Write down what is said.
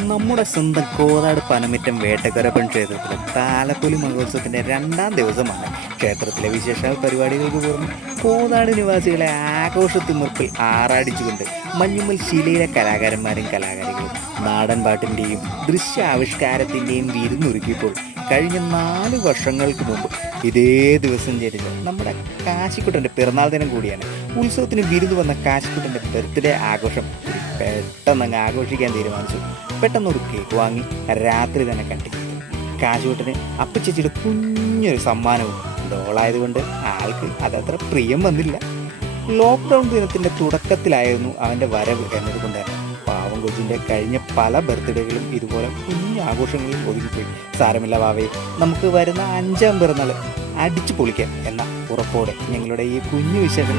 നമ്മുടെ സ്വന്തം കോതാട് പനമിറ്റം വേട്ടക്കരപ്പൻ ക്ഷേത്രത്തിലെ താലപ്പൊലി മഹോത്സവത്തിൻ്റെ 2ാം ദിവസമാണ്. ക്ഷേത്രത്തിലെ വിശേഷ പരിപാടികൾക്ക് പുറമെ കോതാട് നിവാസികളെ ആഘോഷത്തിമിർപ്പിൽ ആറാടിച്ചുകൊണ്ട് മഞ്ഞുമ്മൽ ശിലയിലെ കലാകാരന്മാരും കലാകാരികളും നാടൻ പാട്ടിൻ്റെയും ദൃശ്യാവിഷ്കാരത്തിൻ്റെയും വിരുന്നൊരുക്കിയപ്പോൾ കഴിഞ്ഞ 4 വർഷങ്ങൾക്ക് മുമ്പ് ഇതേ ദിവസം ജനിച്ച നമ്മുടെ കാശിക്കുട്ടൻ്റെ പിറന്നാൾ ദിനം കൂടിയാണ്. ഉത്സവത്തിന് വിരുന്ന് വന്ന കാശിക്കുട്ടൻ്റെ ബർത്ത്ഡേ ആഘോഷം പെട്ടെന്ന് ആഘോഷിക്കാൻ തീരുമാനിച്ചു. പെട്ടെന്നൊരു കേക്ക് വാങ്ങി രാത്രി തന്നെ കട്ട് ചെയ്തു. കാശുകുട്ടന് അപ്പച്ചേച്ചിയുടെ കുഞ്ഞൊരു സമ്മാനവും ഡോളായതുകൊണ്ട് ആൾക്ക് അതത്ര പ്രിയം വന്നില്ല. ലോക്ക്ഡൗൺ ദിനത്തിൻ്റെ തുടക്കത്തിലായിരുന്നു അവൻ്റെ വരവ് എന്നതുകൊണ്ട് പാവം കൊച്ചിൻ്റെ കഴിഞ്ഞ പല ബർത്ത്ഡേകളും ഇതുപോലെ കുഞ്ഞാഘോഷങ്ങളിൽ ഒതുങ്ങിപ്പോയി. സാരമില്ല വാവേ, നമുക്ക് വരുന്ന 5ാം പിറന്നാൾ അടിച്ചു പൊളിക്കാം എന്ന ഉറപ്പോടെ ഞങ്ങളുടെ ഈ കുഞ്ഞു വിശേഷം